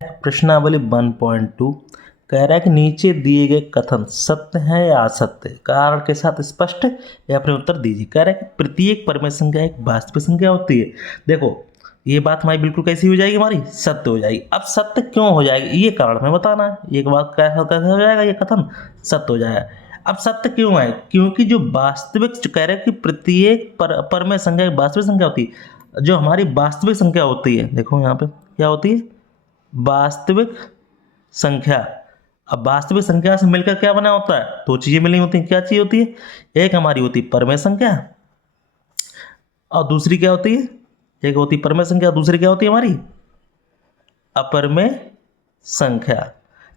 प्रश्नावली 1.2 कह रहा है कि नीचे दिए गए कथन सत्य है या असत्य, कारण के साथ स्पष्ट या अपने उत्तर दीजिए। कह रहा है कि प्रत्येक परिमेय संख्या एक वास्तविक संख्या होती है। देखो ये बात हमारी बिल्कुल कैसी हो जाएगी, हमारी सत्य हो जाएगी। अब सत्य क्यों हो जाएगी ये कारण में बताना है। एक बात कैसा हो जाएगा, ये कथन सत्य हो जाएगा। अब सत्य क्यों है, क्योंकि जो वास्तविक जो कह रहे हैं कि प्रत्येक परिमेय संख्या एक वास्तविक संख्या होती है। जो हमारी वास्तविक संख्या होती है, देखो यहाँ पे क्या होती है, वास्तविक संख्या। अब वास्तविक संख्या से मिलकर क्या बना होता है, दो चीजें मिली होती हैं। क्या चीज होती है, एक हमारी होती है परिमेय संख्या और दूसरी क्या होती है, एक होती है परिमेय संख्या, दूसरी क्या होती है हमारी अपरिमेय संख्या।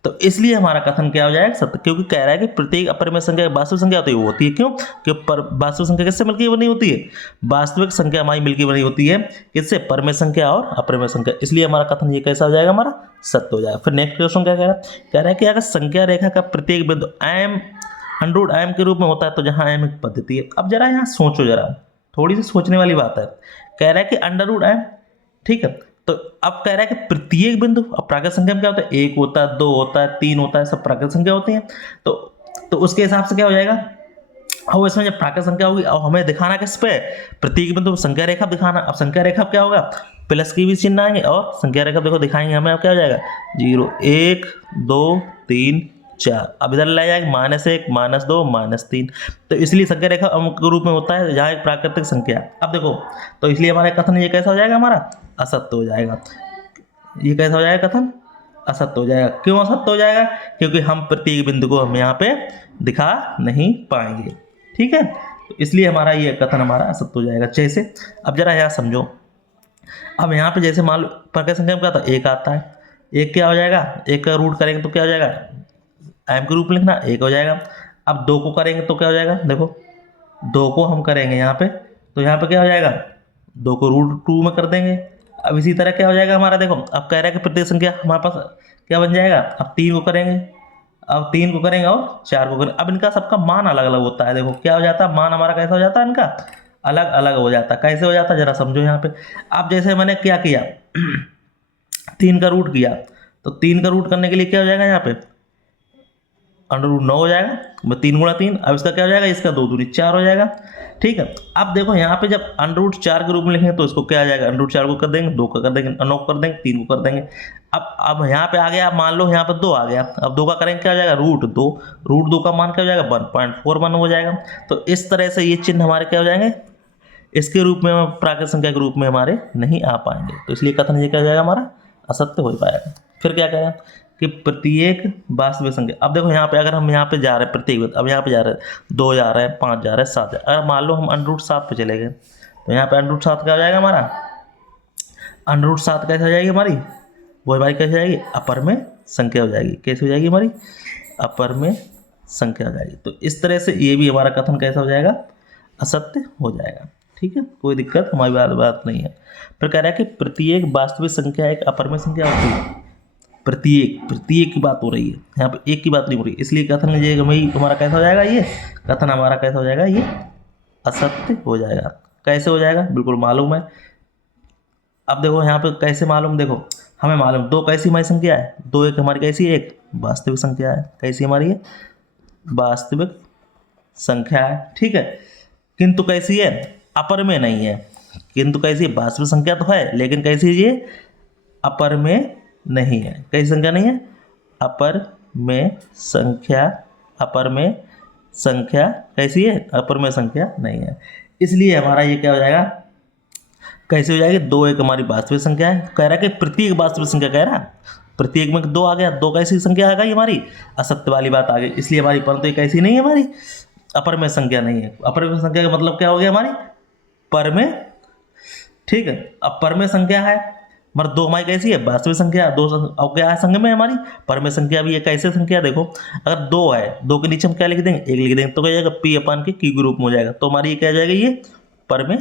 तो इसलिए हमारा कथन क्या हो जाएगा, सत्य, क्योंकि कह रहा है कि प्रत्येक अपरिमेय संख्या वास्तविक संख्या होती है। वो होती है क्यों, क्योंकि वास्तविक संख्या किससे मिलकर बनी होती है, वास्तविक संख्या हमारी मिलकर बनी होती है किससे, परिमेय संख्या और अपरिमेय संख्या। इसलिए हमारा कथन ये कैसा हो जाएगा, हमारा सत्य हो जाएगा। फिर नेक्स्ट क्वेश्चन क्या कह रहा है, कह रहा है कि अगर संख्या रेखा का प्रत्येक बिंदु m √m के रूप में होता है तो जहां m एक पद्धति है। अब जरा यहाँ सोचो, जरा थोड़ी सी सोचने वाली बात है। कह रहा है कि √m, ठीक है, तो अब कह रहा है कि प्रत्येक बिंदु, अब प्राकृत संख्या में क्या होता है, एक होता है, दो होता है, तीन होता है, सब प्राकृत संख्या होती है। तो उसके हिसाब से क्या हो जाएगा, और इसमें जब प्राकृत संख्या होगी और हमें दिखाना किस पे, प्रत्येक बिंदु संख्या रेखा दिखाना। अब संख्या रेखा क्या होगा, प्लस की भी चिन्ह आएंगे और संख्या रेखा देखो दिखाएंगे हमें, अब क्या हो जाएगा 0 1 2 3 4। अब इधर ले जाएगा -1 -2 -3। तो इसलिए संख्या रेखा अंक के रूप में होता है जहाँ एक प्राकृतिक संख्या। अब देखो तो इसलिए हमारा कथन ये कैसा हो जाएगा, हमारा असत्य हो जाएगा। ये कैसा हो जाएगा, कथन असत्य हो जाएगा। क्यों असत्य हो जाएगा, क्योंकि हम प्रत्येक बिंदु को हम यहाँ पे दिखा नहीं पाएंगे, ठीक है। तो इसलिए हमारा ये कथन हमारा असत्य हो जाएगा। जैसे अब जरा यहाँ समझो, अब यहाँ पे जैसे मान लो प्राकृत संख्या में क्या था, एक आता है, एक क्या हो जाएगा, एक का रूट करेंगे तो क्या हो जाएगा, एम के रूप में लिखना, एक हो जाएगा। अब दो को करेंगे तो क्या हो जाएगा, देखो दो को हम करेंगे यहाँ पे तो यहाँ पे क्या हो जाएगा, दो को √2 में कर देंगे। अब इसी तरह क्या हो जाएगा हमारा, देखो अब कह रहा है कि प्रत्येक संख्या हमारे पास क्या बन जाएगा, अब 3 को करेंगे, अब 3 को करेंगे और 4 को करेंगे। अब इनका सबका मान अलग अलग होता है। देखो क्या हो जाता है, मान हमारा कैसा हो जाता है, इनका अलग अलग हो जाता है। कैसे हो जाता है जरा समझो यहाँ पे। अब जैसे मैंने क्या किया 3 का रूट किया, तो 3 का रूट करने के लिए क्या हो जाएगा, यहाँ पे √9 हो जाएगा, 3 × 3। अब इसका क्या हो जाएगा, इसका 2 दूनी 4 हो जाएगा, ठीक है। अब देखो यहाँ पे जब √4 के रूप में लिखेंगे तो इसको क्या आ जाएगा, √4 को कर देंगे, 2 का कर देंगे, 9 को कर देंगे, 3 को कर देंगे। अब यहाँ पे आ गया, अब मान लो यहाँ पे 2 आ गया, अब 2 का करेंगे क्या हो जाएगा, √2। √2 का मान क्या हो जाएगा, 1.41 हो जाएगा। तो इस तरह से ये चिन्ह हमारे क्या हो जाएंगे, इसके रूप में हम प्राकृत संख्या के रूप में हमारे नहीं आ पाएंगे। तो इसलिए कथन ये क्या हो जाएगा, हमारा असत्य हो पाएगा। फिर क्या कह रहे हैं कि प्रत्येक वास्तविक संख्या। अब देखो यहाँ पे अगर हम यहाँ पे जा रहे हैं प्रत्येक, अब यहाँ पे जा रहे हैं 2 जा रहे हैं, 5 जा रहे हैं, 7 जा रहे हैं। अगर मान लो हम √7 पे चले गए तो यहाँ पे √7 क्या हो जाएगा हमारा, √7 कैसे हो जाएगी हमारी, वो हमारी कैसे जाएगी, अपर में संख्या हो जाएगी। कैसे हो जाएगी हमारी, अपर में संख्या हो जाएगी। तो इस तरह से ये भी हमारा कथन कैसा हो जाएगा, असत्य हो जाएगा, ठीक है। कोई दिक्कत हमारी बात नहीं है। फिर कह रहा है कि प्रत्येक वास्तविक संख्या एक अपर में संख्या होती है। प्रत्येक की बात हो रही है, यहाँ पे एक की बात नहीं हो रही, इसलिए कथन ये हमारा कैसा हो जाएगा, ये कथन हमारा कैसा हो जाएगा, ये असत्य हो जाएगा। कैसे हो जाएगा, बिल्कुल मालूम है। अब देखो यहाँ पे कैसे मालूम, देखो हमें मालूम 2 कैसी हमारी संख्या है, 2 एक हमारी कैसी है, एक वास्तविक संख्या है। कैसी हमारी है, वास्तविक संख्या है, ठीक है। किंतु कैसी है, अपर में नहीं है। किंतु कैसी है, वास्तविक संख्या तो है लेकिन कैसी है, ये अपर में नहीं है। कैसी संख्या नहीं है, अपर में संख्या, अपर में संख्या कैसी है, अपर में संख्या नहीं है। इसलिए हमारा ये क्या हो जाएगा, कैसे हो जाएगी, 2 एक हमारी वास्तविक संख्या है। कह रहा है कि प्रत्येक वास्तविक संख्या, कह रहा है प्रत्येक में 2 आ गया, 2 कैसी संख्या आ गई हमारी, असत्य वाली बात आ गई। इसलिए हमारी, परंतु ये कैसी नहीं है, हमारी अपर में संख्या नहीं है। अपर में संख्या का मतलब क्या हो गया, हमारी पर में, ठीक है। अब पर में संख्या है, मतलब 2 हमारी कैसी है, वास्तविक संख्या। 2 अब क्या है संख्या में हमारी पर में संख्या भी है। कैसे संख्या, देखो अगर 2 है, 2 के नीचे हम क्या लिख देंगे, 1 लिख देंगे, तो क्या जाएगा P/Q के ग्रुप में हो जाएगा। तो हमारी ये क्या हो जाएगी, ये पर में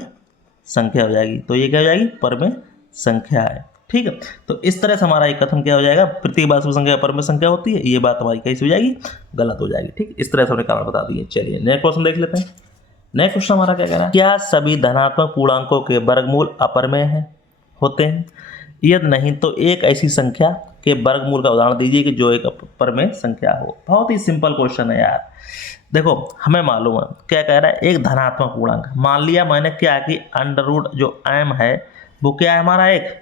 संख्या हो जाएगी। तो ये क्या हो जाएगी, पर में संख्या है, ठीक है। तो इस तरह से हमारा एक कथन क्या हो जाएगा, प्रत्येक वास्तविक संख्या पर में संख्या होती है, ये बात हमारी कैसी हो जाएगी, गलत हो जाएगी, ठीक। इस तरह से हमने कारण बता दिए। चलिए नेक्स्ट क्वेश्चन देख लेते हैं। नेक्स्ट क्वेश्चन हमारा क्या कह रहा है, क्या सभी धनात्मक पूर्णांकों के वर्गमूल अपरमेय हैं, होते हैं। यदि नहीं तो एक ऐसी संख्या के वर्गमूल का उदाहरण दीजिए कि जो एक अपरमेय संख्या हो। बहुत ही सिंपल क्वेश्चन है यार। देखो हमें मालूम है क्या कह रहा है, एक धनात्मक पूर्णांक। मान लिया मैंने क्या कि अंडर रूट जो m है वो क्या है हमारा, एक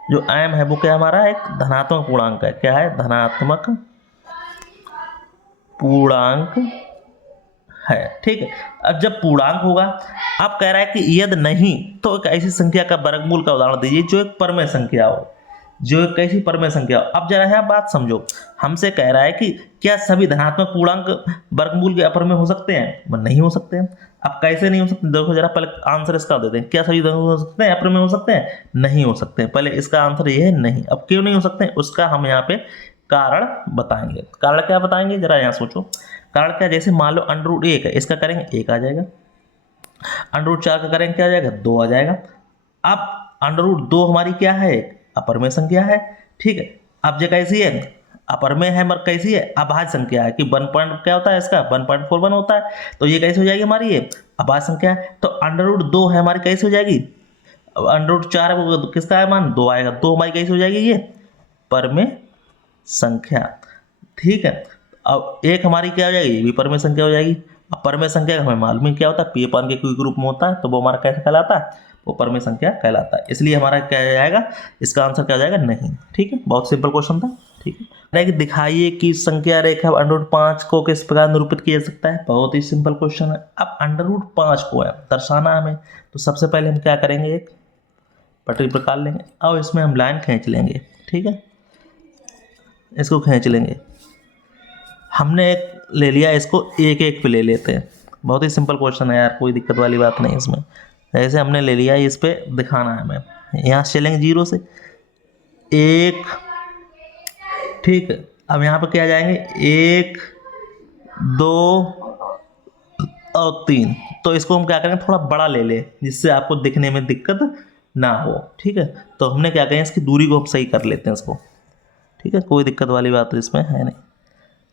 जो m है वो क्या हमारा एक धनात्मक पूर्णांक है। क्या है, धनात्मक पूर्णांक है। ठीक है, अब जब पूर्णांक होगा, अब कह रहा है कि यदि नहीं तो एक ऐसी संख्या का वर्गमूल का उदाहरण दीजिए जो एक परमेय संख्या हो, जो एक कैसी परमेय संख्या हो। अब जरा यहाँ बात समझो, हमसे कह रहा है कि क्या सभी धनात्मक पूर्णांक वर्गमूल के अपरमेय हो सकते हैं? वो नहीं हो सकते हैं। अब कैसे नहीं हो सकते, देखो जरा पहले आंसर इसका दे दें। क्या सभी हो सकते हैं, अपरमेय हो सकते हैं? नहीं हो सकते हैं। पहले इसका आंसर ये है नहीं। अब क्यों नहीं हो सकते हैं, उसका हम यहाँ पे कारण बताएंगे। कारण क्या बताएंगे, जरा यहाँ सोचो। कारण क्या, जैसे मान लो अंडर रूट 1 है, इसका करेंगे 1 आ जाएगा। अंडर रूट 4 का करेंगे क्या आ जाएगा, 2 आ जाएगा। अब अंडर रूट 2 हमारी क्या है, अपरमेय संख्या है। ठीक है, अब जो कैसी है, अपरमेय है मगर कैसी है, अभाज्य संख्या है कि 1 पॉइंट क्या होता है इसका, 1.41 होता है। तो ये कैसे हो जाएगी हमारी, ये अभाज्य संख्या है। तो अंडर रूट 2 है हमारी, कैसे हो जाएगी, अंडर रूट 4 है वो किसका है मान, 2 आएगा। 2 हमारी कैसे हो जाएगी, ये परमेय संख्या। ठीक है, अब एक हमारी क्या हो जाएगी, ये भी परमेय संख्या हो जाएगी। अब परमेय संख्या का हमें मालूम ही क्या होता है, पी अपान के क्यू ग्रुप में होता है, तो वो हमारा कैसे कहलाता है, वो परमेय संख्या कहलाता है। इसलिए हमारा क्या हो जाएगा, इसका आंसर क्या हो जाएगा, नहीं। ठीक है, बहुत सिंपल क्वेश्चन था। ठीक है, कि दिखाइए कि संख्या रेखा अंडर रूट 5 को किस प्रकार निरूपित किया जा सकता है। बहुत ही सिंपल क्वेश्चन है। अब अंडर रूट 5 को है दर्शाना हमें, तो सबसे पहले हम क्या करेंगे, एक पटरी प्रकार लेंगे और इसमें हम लाइन खींच लेंगे। ठीक है, इसको खींच लेंगे। हमने एक ले लिया, इसको एक एक पे ले लेते हैं। बहुत ही सिंपल क्वेश्चन है यार, कोई दिक्कत वाली बात नहीं इसमें। जैसे हमने ले लिया, इस पे दिखाना है हमें। यहाँ से चलेंगे 0 से 1। ठीक है, अब यहाँ पे क्या जाएंगे, 1 2 और 3। तो इसको हम क्या करेंगे, थोड़ा बड़ा ले लें जिससे आपको दिखने में दिक्कत ना हो। ठीक है, तो हमने क्या करें, इसकी दूरी को हम सही कर लेते हैं इसको। ठीक है, कोई दिक्कत वाली बात इसमें है नहीं।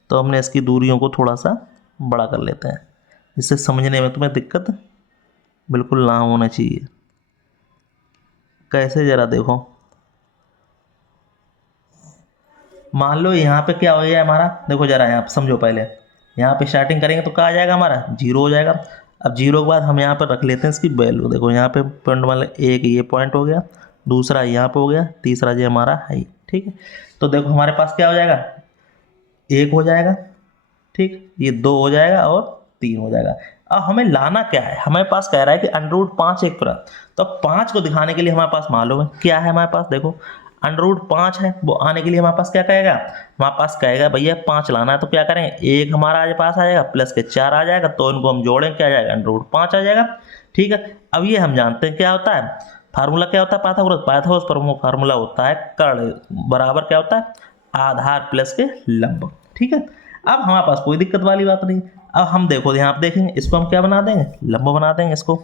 तो हमने इसकी दूरियों को थोड़ा सा बड़ा कर लेते हैं, जिससे समझने में तुम्हें दिक्कत बिल्कुल ना होना चाहिए। कैसे, ज़रा देखो। मान लो यहाँ पे क्या हो गया हमारा, देखो ज़रा यहाँ पे समझो। पहले यहाँ पे स्टार्टिंग करेंगे तो क्या आ जाएगा हमारा, 0 हो जाएगा। अब 0 के बाद हम यहाँ पर रख लेते हैं इसकी वैल्यू। देखो यहाँ पे पॉइंट मतलब एक ये पॉइंट हो गया, दूसरा यहाँ पे हो गया, तीसरा ये हमारा है। ठीक है, तो देखो हमारे पास क्या हो जाएगा, 1 हो जाएगा। ठीक, ये 2 हो जाएगा और 3 हो जाएगा। अब हमें लाना क्या है, हमारे पास कह रहा है कि अंडर रूट 5 एक पर। तो 5 को दिखाने के लिए हमारे पास मालूम है क्या है, हमारे पास देखो अंडर रूट 5 है, वो आने के लिए हमारे पास क्या कहेगा, हमारे पास कहेगा भैया 5 लाना है। तो क्या करेंगे, 1 हमारा आज पास आ जाएगा प्लस के 4 आ जाएगा, तो इनको हम जोड़ें क्या आ जाएगा, अंडर रूट 5 आ जाएगा। ठीक है, अब ये हम जानते हैं क्या होता है, फार्मूला क्या होता है, पाइथागोरस। पाइथागोरस फार्मूला होता है कर्ण बराबर क्या होता है, आधार प्लस के लंब। ठीक है, अब हमारे पास कोई दिक्कत वाली बात नहीं। अब हम देखो यहाँ पे देखेंगे, इसको हम क्या बना देंगे, लंब बना देंगे। इसको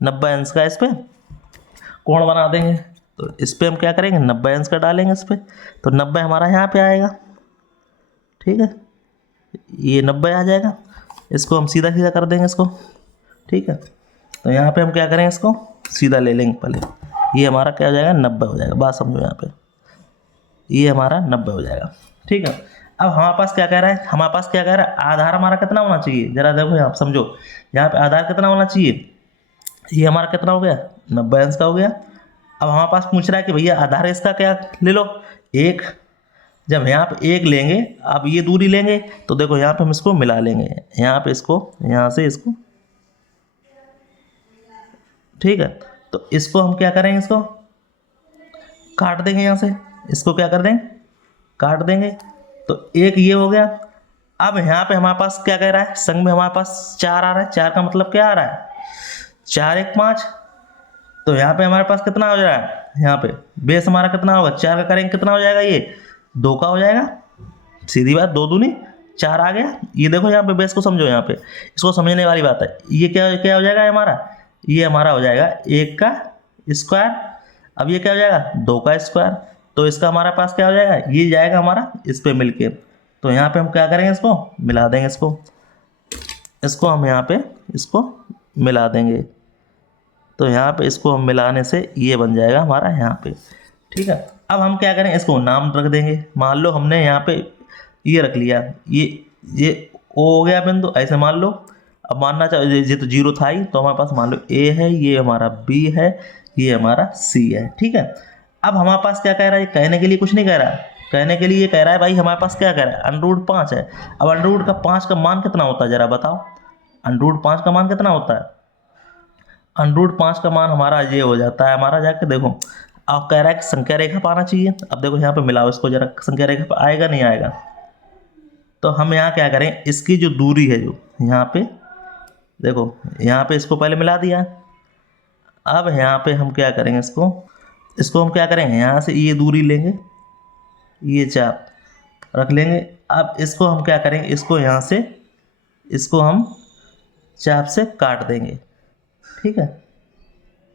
90 अंश का इस पे कोण बना देंगे। तो इस पे हम क्या करेंगे, 90 अंश का डालेंगे इस पे, तो 90 हमारा यहाँ पे आएगा। ठीक है, ये 90 आ जाएगा। इसको हम सीधा सीधा कर देंगे इसको। ठीक है, तो यहाँ पे हम क्या करेंगे, इसको सीधा ले लेंगे पहले। ये हमारा क्या हो जाएगा, 90 हो जाएगा। बात समझो यहाँ पे, ये हमारा 90 हो जाएगा। ठीक है, अब हमारे पास क्या कह रहा है, हमारे पास क्या कह रहा है, आधार हमारा कितना होना चाहिए, जरा देखो यहाँ समझो। यहाँ पे आधार कितना होना चाहिए, ये हमारा कितना हो गया, 90 अंश का हो गया। अब हमारे पास पूछ रहा है कि भैया आधार इसका क्या ले लो, 1। जब यहाँ पे 1 लेंगे, अब ये दूरी लेंगे, तो देखो यहाँ पे हम इसको मिला लेंगे, यहाँ पे इसको, यहाँ से इसको। ठीक है, तो इसको हम क्या करेंगे, इसको काट देंगे यहाँ से, इसको क्या कर देंगे, काट देंगे। तो 1 ये हो गया। अब यहाँ पे हमारे पास क्या कह रहा है, संग में हमारे पास 4 आ रहा है। 4 का मतलब क्या आ रहा है, 4 1 5। तो यहाँ पे हमारे पास कितना हो रहा है, यहाँ पे बेस हमारा कितना होगा, 4 का करेंगे कितना हो जाएगा, ये 2 का हो जाएगा। सीधी बात, 2 दूनी 4 आ गया। ये देखो यहाँ पे बेस को समझो, यहाँ पे इसको समझने वाली बात है। ये क्या क्या हो जाएगा हमारा, ये हमारा हो जाएगा 1 का स्क्वायर। अब ये क्या हो जाएगा, 2 का स्क्वायर। तो इसका हमारा पास क्या हो जाएगा, ये जाएगा हमारा इस पे मिलके। तो यहाँ पे हम क्या करेंगे, इसको मिला देंगे, इसको हम यहाँ पे इसको मिला देंगे। तो यहाँ पे इसको हम मिलाने से ये बन जाएगा हमारा यहाँ पे। ठीक है, अब हम क्या करें, इसको नाम रख देंगे। मान लो हमने यहाँ पे ये रख लिया, ये ओ हो गया बिंदु, ऐसे मान लो। अब मानना चाहिए ये तो जीरो था ही, तो हमारे पास मान लो ए है, ये हमारा बी है, ये हमारा सी है। ठीक है, अब हमारे पास क्या कह रहा है, कहने के लिए कुछ नहीं कह रहा है, कहने के लिए ये कह रहा है भाई हमारे पास क्या कह रहा है, अंडर 5 है। अब अंडर 5 का मान कितना होता है जरा बताओ, अंडर 5 का मान कितना होता है? अंडर 5 का मान हमारा ये हो जाता है, हमारा जाके देखो, अब कह रहा है कि संख्या रेखा पाना चाहिए। अब देखो यहाँ पे मिलाओ इसको जरा, संख्या रेखा पर आएगा नहीं आएगा? तो हम यहाँ क्या करें, इसकी जो दूरी है जो यहाँ पे देखो, यहाँ पे इसको पहले मिला दिया। अब यहाँ पे हम क्या करेंगे, इसको हम क्या करेंगे, यहाँ से ये दूरी लेंगे, ये चाप रख लेंगे। अब इसको हम क्या करेंगे, इसको यहाँ से इसको हम चाप से काट देंगे। ठीक है,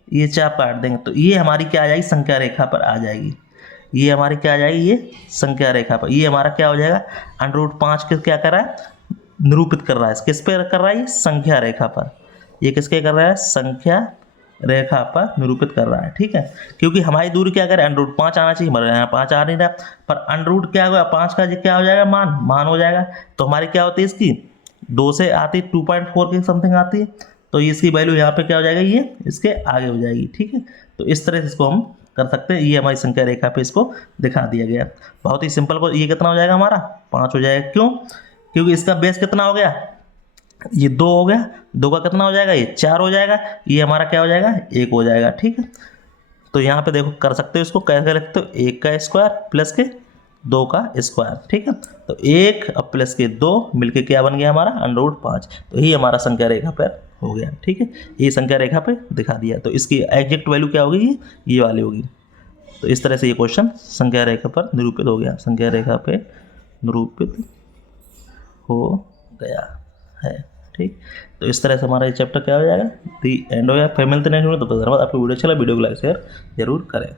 ये चाप काट देंगे तो ये हमारी क्या आ जाएगी, संख्या रेखा पर आ जाएगी। ये हमारी क्या आ जाएगी, ये संख्या रेखा पर। ये हमारा क्या हो जाएगा, अंडर 5 के क्या कर रहा है, निरूपित कर रहा है। किस पे कर रहा है, ये संख्या रेखा पर। ये किसके कर रहा है, संख्या रेखा पर निरूपित कर रहा है। ठीक है, क्योंकि हमारी दूरी क्या करे, अंडर 5 आना चाहिए, हमारे यहाँ 5 आ नहीं रहा, पर अंडर क्या होगा, 5 का क्या हो जाएगा, मान हो जाएगा। तो हमारी क्या होती है, इसकी 2 से आती 2.4 के समथिंग आती है, तो इसकी वैल्यू यहाँ पे क्या हो जाएगा, ये इसके आगे हो जाएगी। ठीक है, तो इस तरह से इसको हम कर सकते हैं। ये हमारी संख्या रेखा पे इसको दिखा दिया गया, बहुत ही सिंपल। को ये कितना हो जाएगा, हमारा 5 हो जाएगा। क्यों, क्योंकि इसका बेस कितना हो गया, ये 2 हो गया, 2 का कितना हो जाएगा, ये 4 हो जाएगा, ये हमारा क्या हो जाएगा, 1 हो जाएगा। ठीक है, तो यहाँ पे देखो कर सकते हो, इसको कैसे लिखते हो, 1 का स्क्वायर प्लस के 2 का स्क्वायर। ठीक है, तो 1 अब प्लस के 2 मिलके क्या बन गया हमारा, अंडर 5। तो ये हमारा संख्या रेखा पर हो गया। ठीक है, ये संख्या रेखा पे दिखा दिया, तो इसकी एग्जैक्ट वैल्यू क्या होगी, ये वाली होगी। तो इस तरह से ये क्वेश्चन संख्या रेखा पर निरूपित हो गया, संख्या रेखा पे निरूपित हो गया है। ठीक, तो इस तरह से हमारा ये चैप्टर क्या हो जाएगा, दी एंड हो गया। फिर मिलते नेक्स्ट वीडियो, तो धन्यवाद। आपको वीडियो अच्छा लगा, वीडियो को लाइक शेयर जरूर करें।